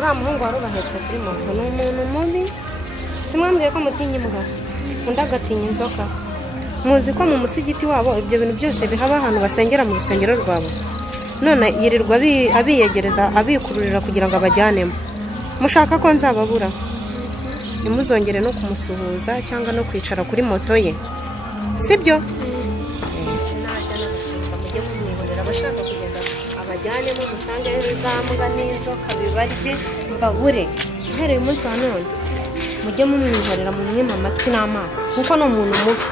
uriya muhungu wari ubahetse kuri moto ni umuntu mubi simwambwiye ko mutinya imbwa undi agatinya inzoka muzi ko mu musigiti wabo ibyo bintu byose bihaba ahantu basengera mu rusengero rwabo none yirirwa abiyegereza abikururira kugira ngo abajyanemo mushaka ko nzababura nimuzongere no kumusuhuza cyangwa no kwicara kuri moto ye sibyo najya nabasuhuza mujye mumwihorera abashaka kugenda abajyanemo musange za mbwa n'inzoka bibarye mbabure uhereye umunsi wa none mujye mumwihorera mu mwima amatwi n'amaso kuko ni umuntu mubi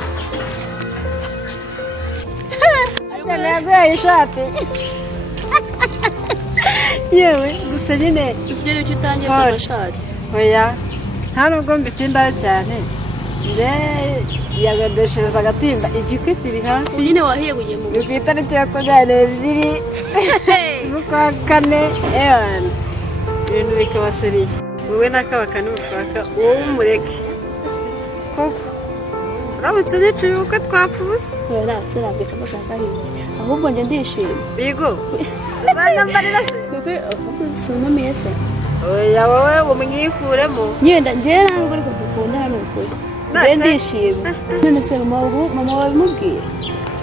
ajyana yaguhaye ishati yewe gusa nyine usigere icyo utangiye amashati oya nta nubwo mbitindaho cyane nde yagadeshereza agatimba igikwiti iri hafi nyine wahiye kugiye mu ku itariki ya 22 z'ukwa 4 ewana ibintu bikaba seriye wowe n'akabaka n'ubufaka wowe umureke kuko uramutse uzicuye uko twapfuza oya sinabwica ko shaka hirya ahubwo njye ndishimye yego uzanyambarira se kuko sinamiye se oya wowe umwikuremo nyenda njye ntabwo ariko dukunda hano ukuri njye ndishimye none se mama wabimubwiye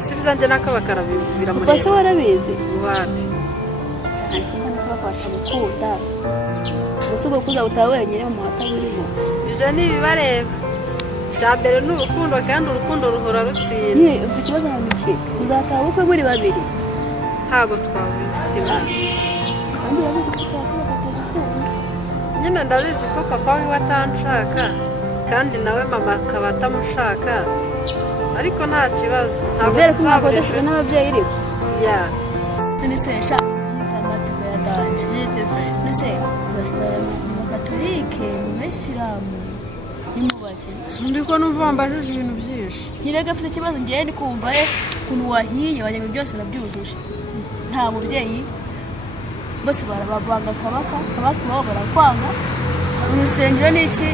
si bizanjye n'akabakara biramureba ubwo se warabizi wapi gukunda gusa ubwo kuza utaha wenyine mu muhata burimo ibyo ni ibibareba bya mbere ni urukundo kandi urukundo ruhora rutsinda ufite ikibazo mu miki uzataha ubukwe muri babiri ntabwo twabura inshuti bawe kandi urabizi ko utakubakata nyine ndabizi ko papa wiwe atanshaka kandi nawe mama akaba atamushaka ariko nta kibazo ntabwo tuzabura inshuti n'ababyeyi ariko ya none se shaka byiza amatsiko ya danje yiteze none se ugasitara mu katolike mu bayisilamu nimubake ndi ko numva wambajije ibintu byinshi nyirega afite ikibazo ngiye ndi kumva ukuntu wahiye wagira byose urabyujuje nta mubyeyi bose barabanga kabaka nabo barakwanga urusengero ni iki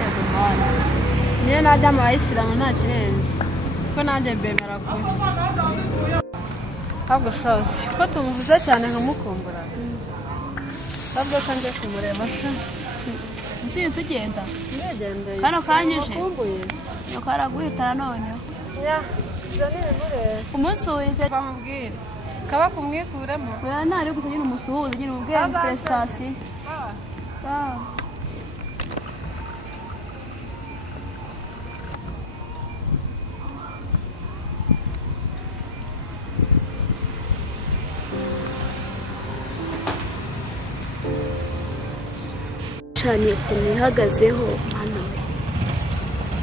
yego mwana niyo najya mu bayisilamu nta kirenze ko nanjye mbemera kure ntabwo shozi ko tumuvuze cyane nkamukumbura ntabwo ko njye kumureba se usize ugenda ntiyagendeye kano kanyuje nuko araguhitana noneho ibyo ni ibimureba umunsi wize bamubwire kaba kumwikuremo oya ntari gusa nyine umusuhuza nyine ubwenge prestation cyane ukuntu ihagazeho hano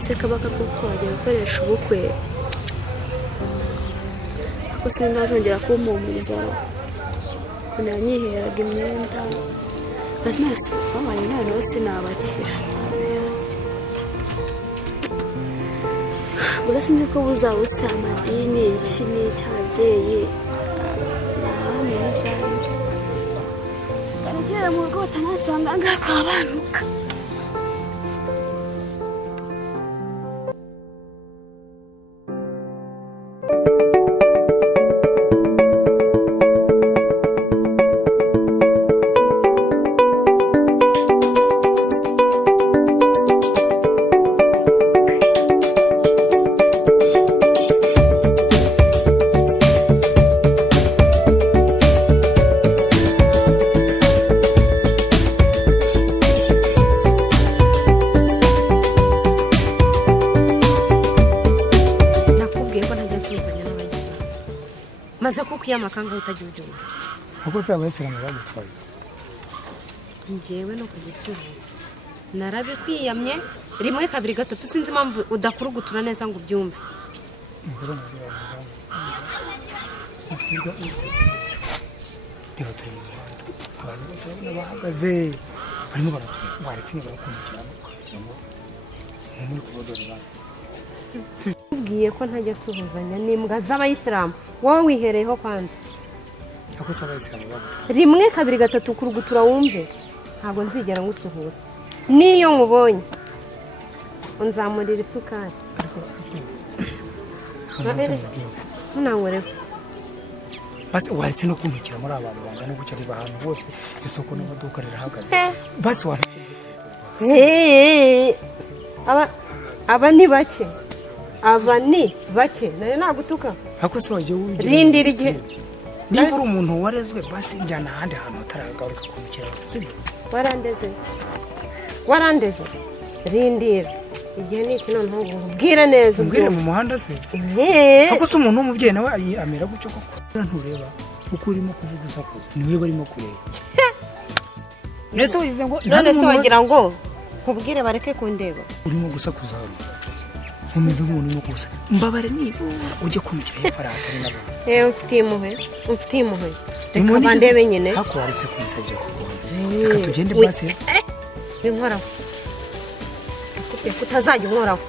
se kabaka kuko wagiye gukoresha ubukwe ako sinazongera kumpumuriza ukuntu yanyiheraga imyenda maze nose babaye noneho sinabakira gusa sinzi ko buzaba busa amadini iki n'icy'ababyeyi ntahamenya ibyo ari byo karagera mu rugo batanansanga ngaha kabanuka maze kukiyama kanga utagira ubyumva uko se abayisilamu bagutwaye njyewe no kugucuruza narabikwiyamye rimwe kabiri gatatu sinzi impamvu udakurugutura neza ngo ubyumve reba turi mu muhanda abantu bose urabona bahagaze barimo baratwaretse barakumukira ngo muri kubodora basi ubwiye ko ntajya nsuhuzanya n'imbwa z'abayisilamu wowe wihereyeho kwanza ako se abayisilamu bagutwaye rimwe kabiri gatatu kurugutura wumve ntabwo nzigera ngusuhuza niyo nkubonye unzamurira isukari ariko ntunanywere basi waretse no kuntukira muri abantu bangana gutya ari ahantu hose isoko n'amaduka rirahagaze Eh. basi wantukira aba ni bake nayo nagutuka ako se wagiye wigira Rindira igihe. niba uri umuntu warezwe basi njyana ahandi hantu hataragaruka kuntukira sibyo warandeze rindira igihe ni iki noneho ngo ubwire neza umbwire mu muhanda se Eh. ako se umuntu w'umubyeyi nawe amera gutyo koko ntureba uko urimo kuvuga usakuza niwe barimo kureba nese wize ngo none se wagira ngo nkubwire bareke kundeba urimo gusakuza hano umeze nk'umuntu urimo gusa mbabare nibura ujye kumukira ifaranga atari n'abantu mfitiye impuhwe reka bandebe nyine hako waretse kumusabye kugomba reka tugende basi binkoraho nakubwiye ko utazajya unkoraho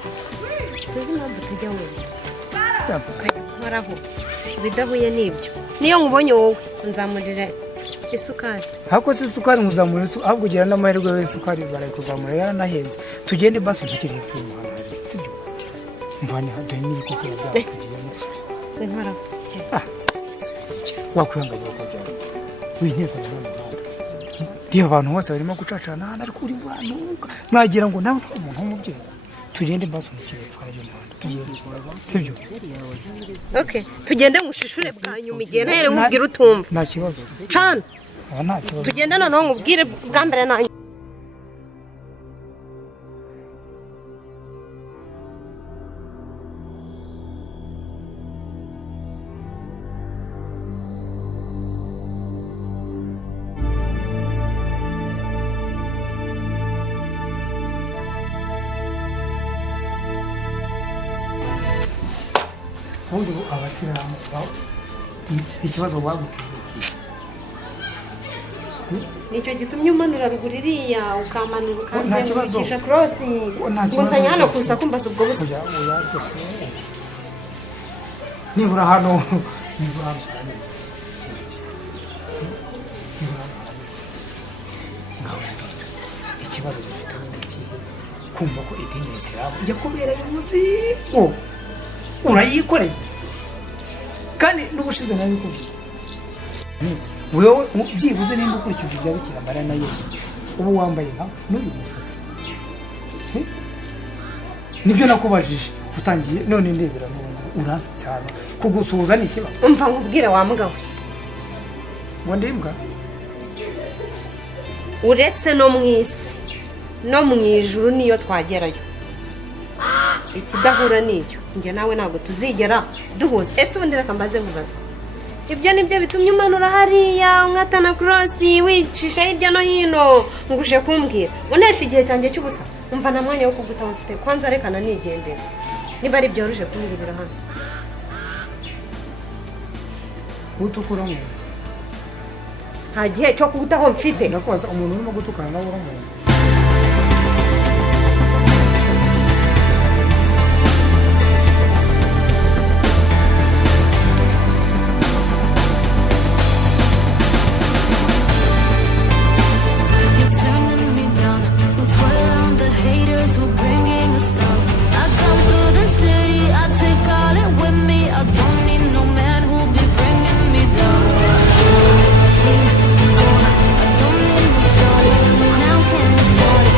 sinzi impamvu utajya wumva ukajya unkoraho ibidahuye n'ibyo niyo nkubonye wowe nzamurira isukari hako se isukari muzamura ahubwo ugira n'amahirwe y'isukari barayikuzamura yaranahenze tugende basi ntukiri ifu y'umuhanda sibyo mvanye dore n'ibikokora byawe tugiyemo binkoraho wakwihanganya ukabyara winteza mu muhanda reba abantu bose barimo gucacana hano ariko uri buranuka mwagira ngo nawe uri umuntu w'umubyeyi tugende basi ntukiri ifu y'umuhanda tugende sibyo tugende mushishure bwa nyuma igihe ntere nkubwire utumva nta kibazo cana nta kibazo tugende noneho nkubwire bwa mbere na nyuma ubundi abasilamu ikibazo bagutegekeye nicyo gitumye umanura ruguru iriya ukamanura Nta kibazo. ukanzengurukisha korosi Nta kibazo ngunzanya hano rwose. kuza kumbaza ubwo busa oya rwose nibura hano nibura hano ikibazo dufite ni ikihe kumva ko idini ya isilamu yakubereye umuzigo urayikoreye kandi n'ubushize nabikubwiye wewe byibuze nimba ukurikiza ibya Bikira Mariya na Yesu ubu wambaye nka n'uyu musatsi nibyo nakubajije utangiye none ndebera urantse hano kugusuhuza ni ikibazo umva nkubwire wa mugabo ngo ndimbwa uretse no mu isi no mu ijuru niyo twagerayo ikidahura n'icyo njye nawe ntabwo tuzigera duhuza ese ubundi reka mbanze mubaza ibyo nibyo bitumye umanura hariya nkatana korosi wicisha hirya no hino nguje kumbwira unesha igihe cyanjye cy'ubusa umva nta mwanya wo kugutaba mfite kwanza rekana nigendera niba ari byoroshye kumbwirira hano utukuramo nta gihe cyo kugutaho mfite ndakubaza umuntu urimo gutukana nawe uramuzi Turning me down, who twirl on the haters who bringing us down. I come through the city, I take all it with me. I don't need no man who be bringing me down. Please, I don't need no thoughts, now can afford it.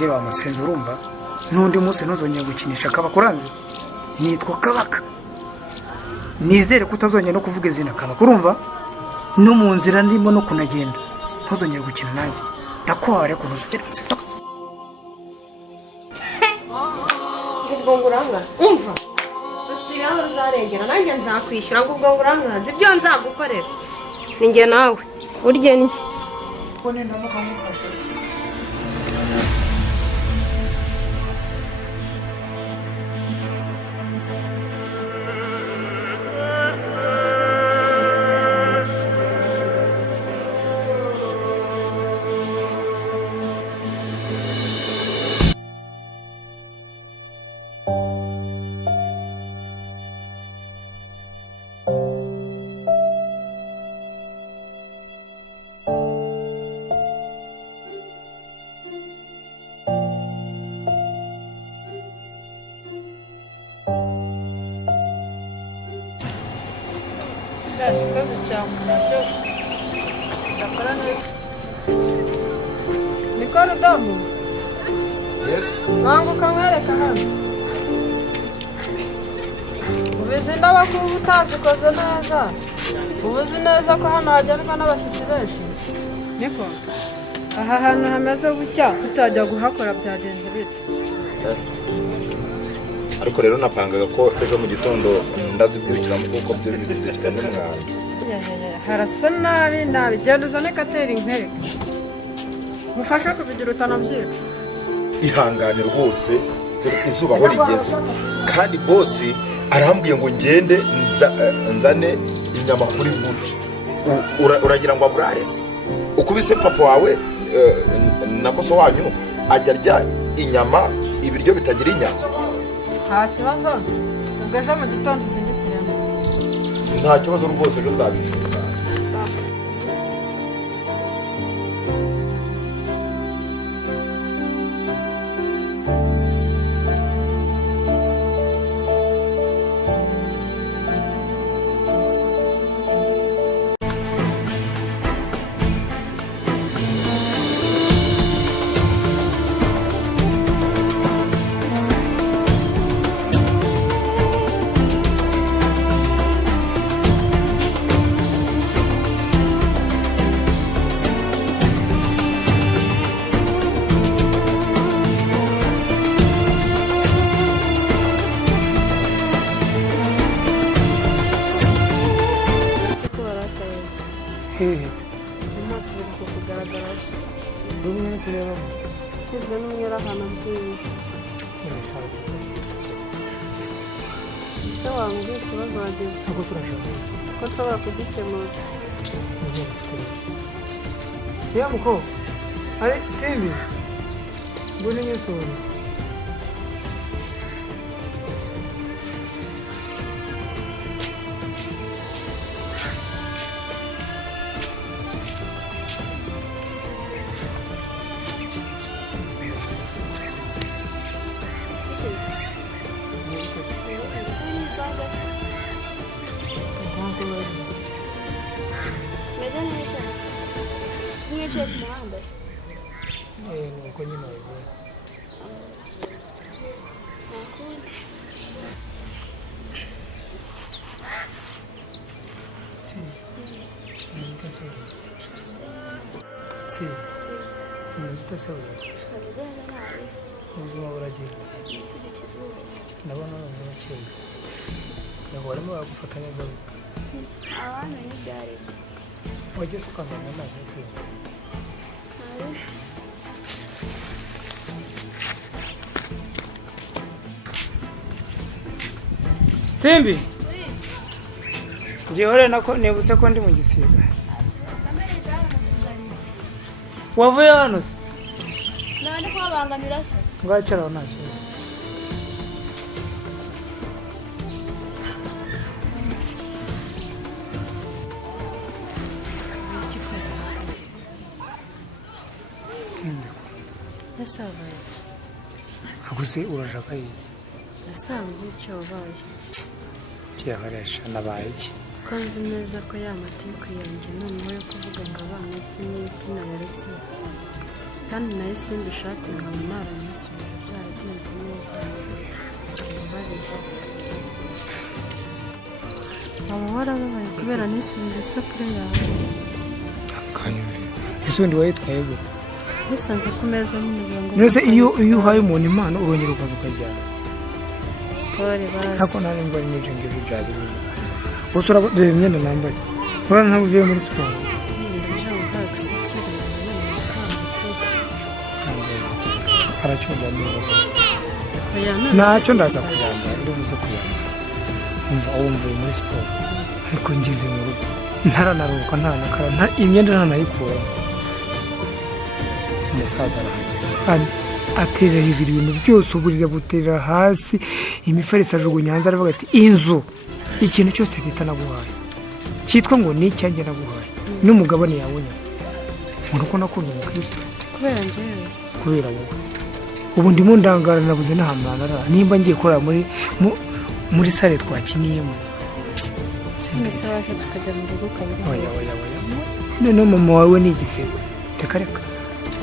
musengere wa musenzi urumva n'undi munsi ntuzongeye gukinisha kabaka uranze nitwa kabaka nizere ko utazongera no kuvuga izina kabaka urumva no mu nzira ndimo no kunagenda ntuzongere gukina nanjye ndakubaha ariko ntuzongere gusendoka ubwo nguranga umva rusiraho ruzarengera nanjye nzakwishyura ngo ubwo nguranga nzi ibyo nzagukorera ni njye nawe urye njye kone ndamuka mufashe ikibazo cyawe nacyo kidakora neza niko rudamu nkanguka nkwereka hano ubizi ndaba ko uba utazikoze neza uba uzi neza ko hano hajyanwa n'abashyitsi benshi niko aha hantu hameze gutya kutajya guhakora byagenze bityo ariko rero napangaga ko ejo mu gitondo ndazibyirukiramo kuko byo zifite n'umwanda harasa nabi genda uzane kateri nkwereke mufashe kubigira utanabyica ihangane rwose izuba aho rigeze kandi bosi arambwiye ngo ngende nzane inyama kuri buki uragira ngo aburarese ukubise papa wawe na koso wanyu ajya arya inyama ibiryo bitagira inyama nta kibazo ubwo ejo mu gitondo uzindukiremo nta kibazo rwose ejo nzabivuga amaso biri kukugaragara rumwe n'isireba sibyo n'umwera hano mbiye ese wambwira ikibazo wagize ntabwo turashaka ko nshobora kugikemura ya muko ari simbi mbona nyesoro meze neza mwicaye ku muhanda se nuko nyine wabivuye ntakundi umuzita se we ameze neza nabi ubuzima buragenda igisiga ikizuba ndabona none bakeye ntabwo barimo baragufata neza we abamenye ibyo ari byo wageze ukavana amazi yo kwiba simbi ngihore nako nibutse ko ndi mu gisiga wavuye hano se sinabandi kubabangamira se ngacaraho nta kibazo ese wabaye iki aguze urashaka iki ese wambwira icyo wabaye kiyahoresha nabaye iki ko nzi neza ko ya matiku yanjye noneho yo kuvuga ngo abana iki n'iki nayaretse kandi nayo simba ishati nkaba naramusubira byaragenze neza mbabarira waba warababaye kubera nisubije isapure yawe akanyumvira ese undi wayitwaye gute bisanze ku meza nyine biba ngombwa mbese iyo uhaye umuntu impano urongera ukaza ukajyana pole ariko basi nta nimba ari n'ibyo ngibyo byari biri gusa urareba imyenda nambaye urabona ntabwo uvuye muri siporo ndaje mvuga gusekera haracyumva neza oya ntacyo ndaza kuyambara ndibuze kuyambara umva wumvuye muri siporo ariko ngeze mu rugo ntaranaruhuka ntanakara imyenda ntanayikura umusaza arahageze aterera hejuru ibintu byose uburira buterera hasi imifarisi ajugunya hanze aravuga ati inzu ikintu cyose bita naguhaye cyitwa ngo ni icyanjye naguhaye n'umugabane yawunyuze muri uko nakunda umukristo kubera njyewe kubera wowe ubu ndimo ndangara nabuze n'ahantu hanarara nimba ngiye korera muri sale twakiniyemo twese waje tukajya mu rugo kabiri oya noneho mama wawe ni igisebe reka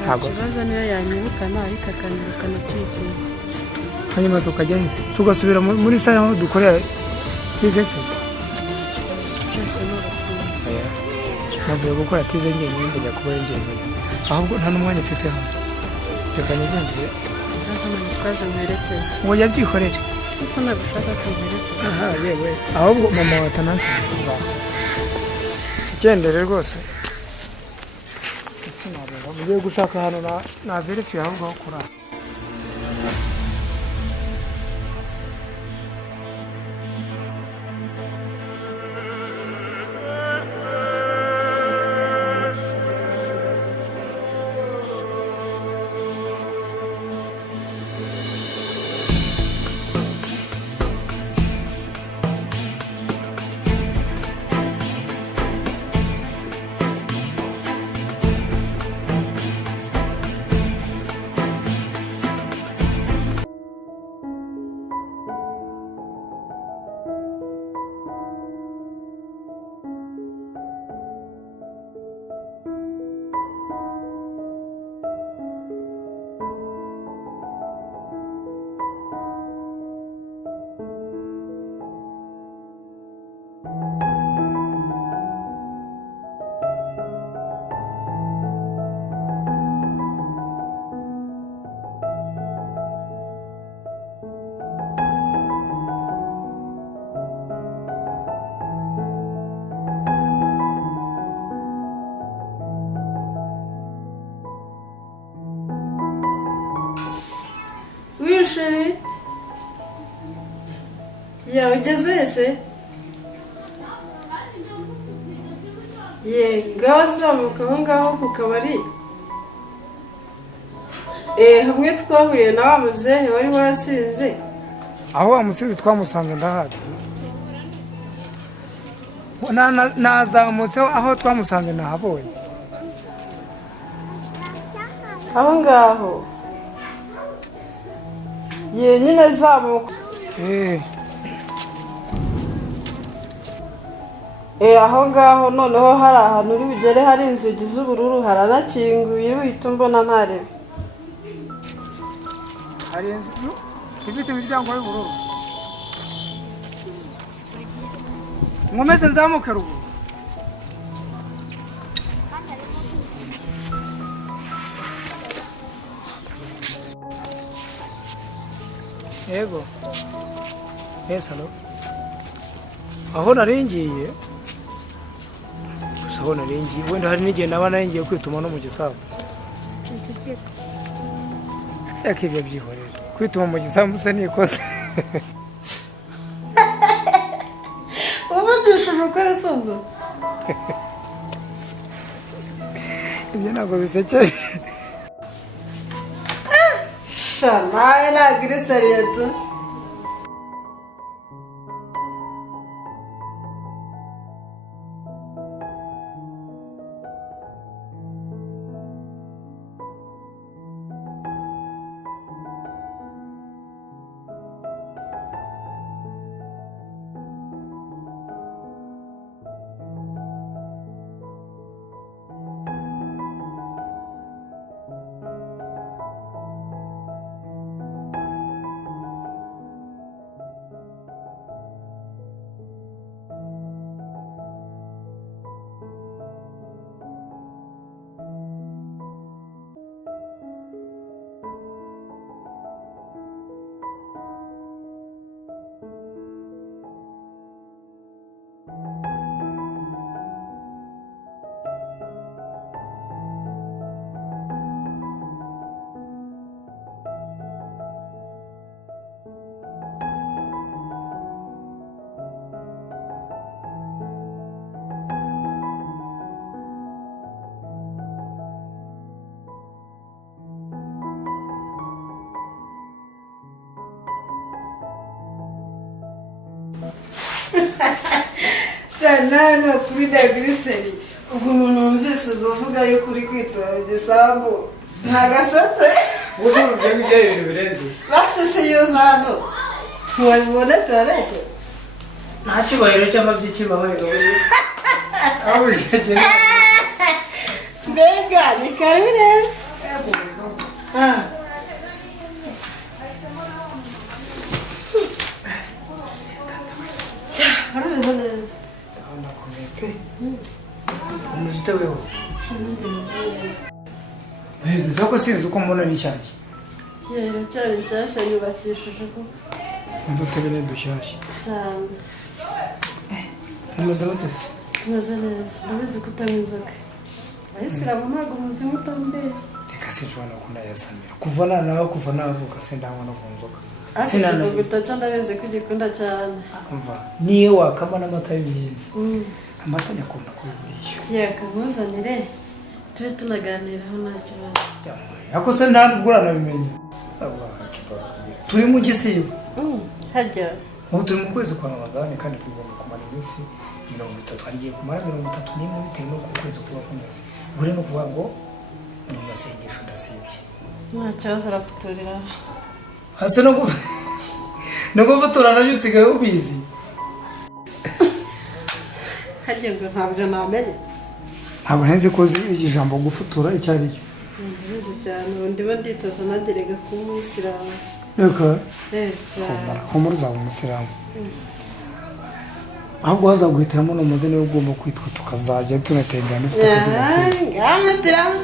nta kibazo niyo yanyirukana ariko akanirukana tuyikunda hanyuma tukajya tugasubira muri sale aho dukorera tize se byose ni urukundo navuye gukora tize njyenyine mbajya kuba njyenyine ahubwo nta n'umwanya mfite hano reka nizengere ibibazo ntabwo mwerekeza ngo jya byikorere ese ntabwo ushaka ko mwerekeza aha yewe ahubwo mama wa tanasi igendere rwose mugiye gushaka ahantu na verifiye ahubwo aho kurara chérie ya ugeze ese ye ngaho zamuka aho ngaho ku kabari hamwe twahuriye na wa muzehe wari wasinze aho wa musizi twamusanze ndahazi nazamutse aho twamusanze nahabonye aho ngaho ye nyine zamuka aho ngaho noneho hari ahantu uri bugere hari inzugi z'ubururu haranakinguye uhita umbona ntarebe hari inzu ifite imiryango y'ubururu nkomeze nzamuke ruguru yego yes halo aho naringiye gusa aho naringiye wenda hari n'igihe naba naringiye kwituma no mu gisambu reka ibyo byihorera kwituma mu gisambu se nikoze uvugishije ukore si ubwo ibyo ntabwo bisekeje sha nawe ntabwo iri sariyete nawe ni ukubida griseri ubwo umuntu wumvise uvuga yuko uri kwitora igisambu ntagasatse gusa urubye n'ibyo ibintu birenze basese yuza hano ntiwabibona tuwarete nta cyubahiro cy'amabyi cy'imbabariro aho bishakira mbega ni karibu neza urabeza neza ndakomeye pe umeze ute wewe nza ko sinzi uko mbona n'icyanjye yero cyane nshyashya yubakishije ko udutebe ni dushyashya cyane umeze gute se tumeze neza ndabizi ko utanywa inzoga abayisilamu ntabwo muzima utambeshya reka sinshobora no kunayasamira kuva navuka sindanywa no ku nzoga ariko gutaca ndabizi ko ugikunda cyane umva niyo wakama n'amata y'imyiza amata nyakunda kubigurisha yaka nkuzanire tube tunaganiraho nta kibazo ako se nta nubwo uranabimenye turi mu gisibo hajya ubu turi mu kwezi kwa Ramadani kandi tugomba kumara iminsi 30 twarigiye kumara 31 bitewe n'uko ukwezi kuba kumeze ubwo rero ni ukuvuga ngo ni mu masengesho ndasibye nta kibazo urafuturira hasi no gufutura nabyo usigaye ubizi hajya ngo ntabyo namenye ntabwo nzi ko iri jambo gufutura icyo ari cyo ndabizi cyane ubu ndimo nditoza nagerega kuba umuyisilamu reka cyane humura uzaba umusilamu ahubwo hazaguhitiramo n'umuzina we ugomba kwitwa tukazajya tunatembera dufite akazina ngamutiramo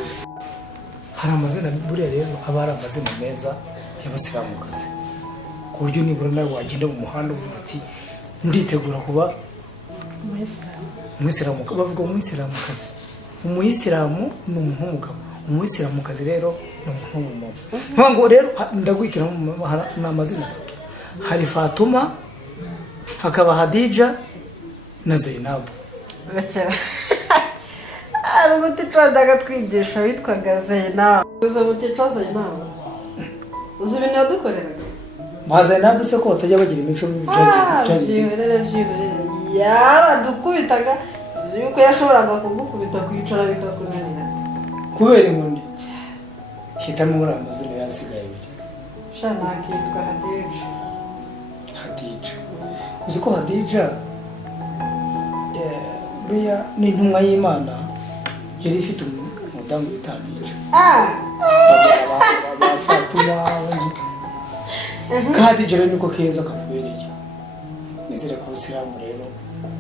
hari amazina buriya rero aba ari amazina meza y'abasilamukazi ku buryo nibura nawe wagenda mu muhanda uvuga uti nditegura kuba umuyisilamu bavuga umuyisilamukazi umuyisilamu ni umuntu w'umugabo umuyisilamukazi rero ni umuntu w'umumama nkuvuga ngo rero ndaguhitira ni amazina atatu hari Fatuma hakaba Hadija na Zainabu hari umuti twazaga twigisha witwaga Zainabu uzi umuti Zainabu uzi ibintu yadukoreraga ba Zainabu se ko batajya bagira imico mibi byihorere yaradukubitaga yuko yashoboraga kugukubita kwicara bikakunanira kubera inkundi hitamo muri amazina yasigaye ibiri shana akitwa Hadija uzi ko Hadija buriya ni intumwa y'Imana yari ifite umudamu bita Hadija ba Fatuma Hadija rero niko keza kakubereye nizere ko Abasilamu rero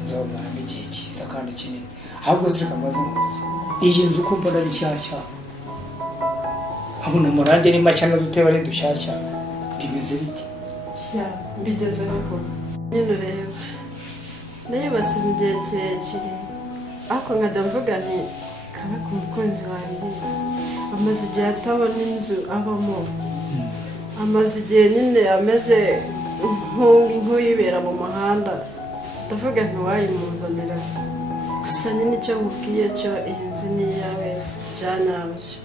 nzabona igihe cyiza kandi kinini ahubwo zireka amazina meza iyi nzu uko mbona ari nshyashya abona umurange ni make n'udutebe ari dushyashya bimeze bite mbigezeho ko nyine ureba nayubatse mu gihe kirekire ariko nkajya mvuga nti kaba ku mukunzi wanjye amaze igihe atabona inzu abamo amaze igihe nyine ameze nk'uyibera mu muhanda ndavuga ntiwayimuzanira gusa nyine icyo mubwiye cyo iyi nzu ni iyawe byanyabyo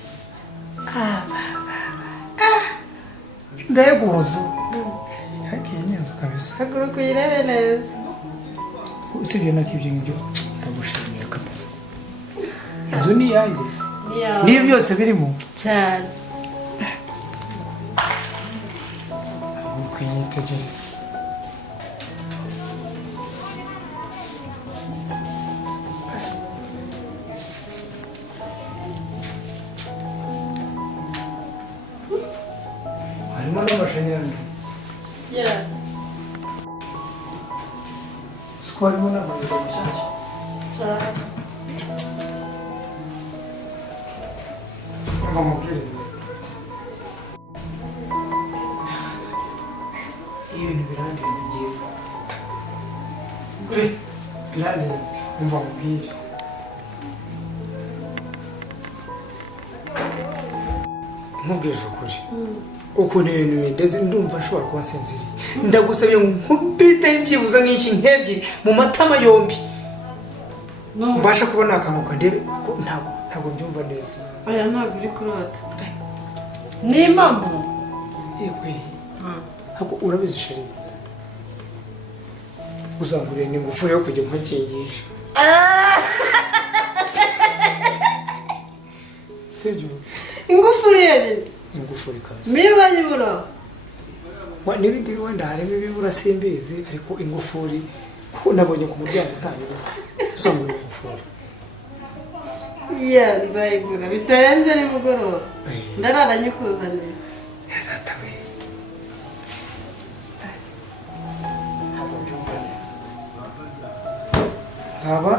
mbega uruzu iyi ni inzu kabisa haguruka uyirebe neza usibye nako ibyo ngibyo ndagushimira kabisa inzu ni iyanjye niyo byose birimo cyane haguruka yitegereze harimo n'amashanyarazi siko harimo n'amayira mashyashya cyane umva mubwire ibintu birandenze igihe birandenze umva mubwire nkubwije ukuri ukuntu ibintu bindeze ndumva nshobora kuba nsinziriye ndagusabye ngo nkubite byibuze nk'iki nk'ebyiri mu matama yombi mbasha kuba nakanguka ndebe ntabwo mbyumva neza oya ntabwo uri kurota ni impamvu yewe ntabwo urabizi sheri uzangurira n'ingufuri yo kujya mpakingisha sibyo ingufuri yenyine ingufuri kazi niba yibura n'ibindi wenda harimo ibibura simbizi ariko ingufuri kuko nabonye ku muryango nta bibura uzangurira ingufuri iya nzayigura bitarenze nimugoroba ndarara nyikuzanira yazatawe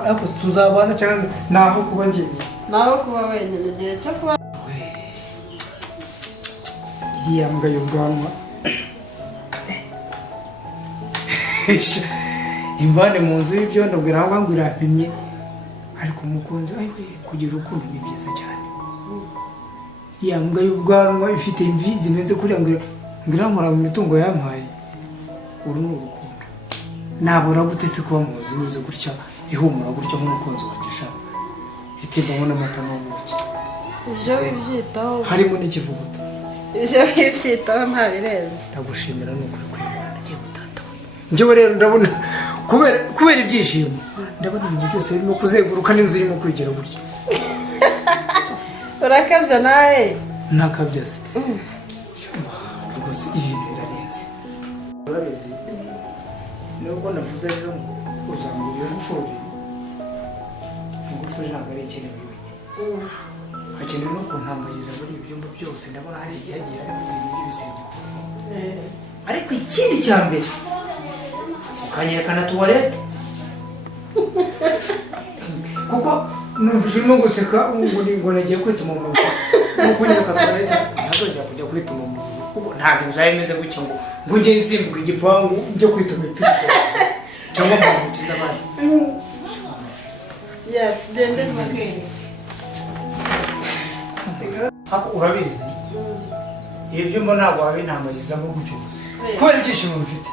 ariko tuzabana cyangwa naho kuba njyenyine naho kuba wenyine igihe cyo kuba iriya mbwa y'ubwanwa imvane mu nzu y'ibyondo ngo irangwa ngo irampimye ariko umukunzi ayiwe kugira urukundo ni byiza cyane iriya mbwa y'ubwanwa ifite imvi zimeze kuriya ngo irankora mu mitungo yampaye uru ni urukundo nabura gute se kuba mu nzu imeze gutya ihumura gutya nk'umukunzi wanjye sha itembamo n'amata n'ubuki ibyo wibyitaho harimo n'ikivuguto ibyo wibyitaho nta birenze ndagushimira ni ukuri kwibana agiye gutatawe njyewe rero ndabona kubera ibyishimo ndabona ibintu byose birimo kuzenguruka n'inzu irimo kwigira gutya urakabya nawe ntakabya se rwose ibintu birarenze urabizi nubwo navuze rero ngo uzamurira ingufuri ingufuri ntabwo ari ikenewe yonyine hakenewe no kuntambagiza muri ibi byumba byose ndabona hari igihe hagiye harimo ibintu by'ibisenge ariko ikindi cya mbere ukanyerekana tuwarete kuko numvise urimo guseka ngo nagiye kwituma mu rugo nuko nyereka tuwarete ntazongera kujya kwituma mu rugo kuko ntabwo inzu yawe imeze gutya ngo njye nsimbuka igipangu njye kwituma ipfizi cyangwa mu ntoki z'abandi ya tugende makeri urabizi ibi byumba ntabwo wabintambarizamo gutyo gusa kubera ibyishimo mfite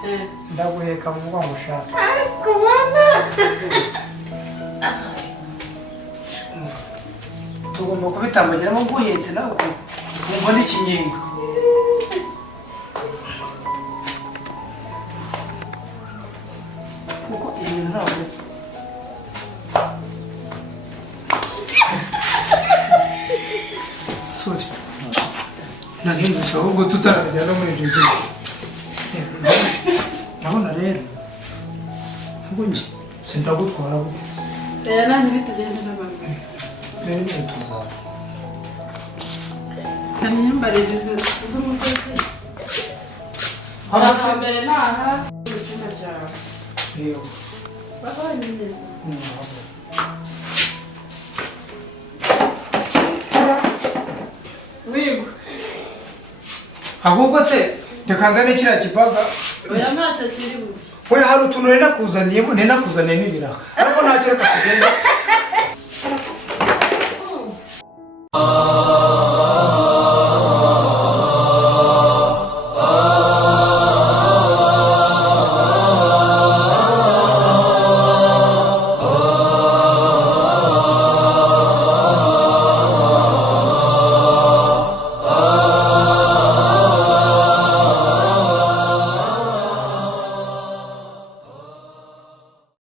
ndaguheka mu mugongo ushaka ariko bana tugomba kubitambagiramo guhetse nawe ukumva n'ikinyenga kuko ibintu ntabwo sorry narindusha ahubwo tutarabijyana muri ibyo gihe ndabona rero ntabwo njye sindagutwara gute rero nanjye bitugende n'abagabo rero niyo tuzaba kandi imyambarire z'umukozi hambere ntaha mu cyumba cyawe rero babonye neza wigwa ahubwo se reka nzane kiriya kibaga oya ntacyo kiri bube we hari utuntu nari nakuzaniyemo ibiraha ariko ntacyo reka tugende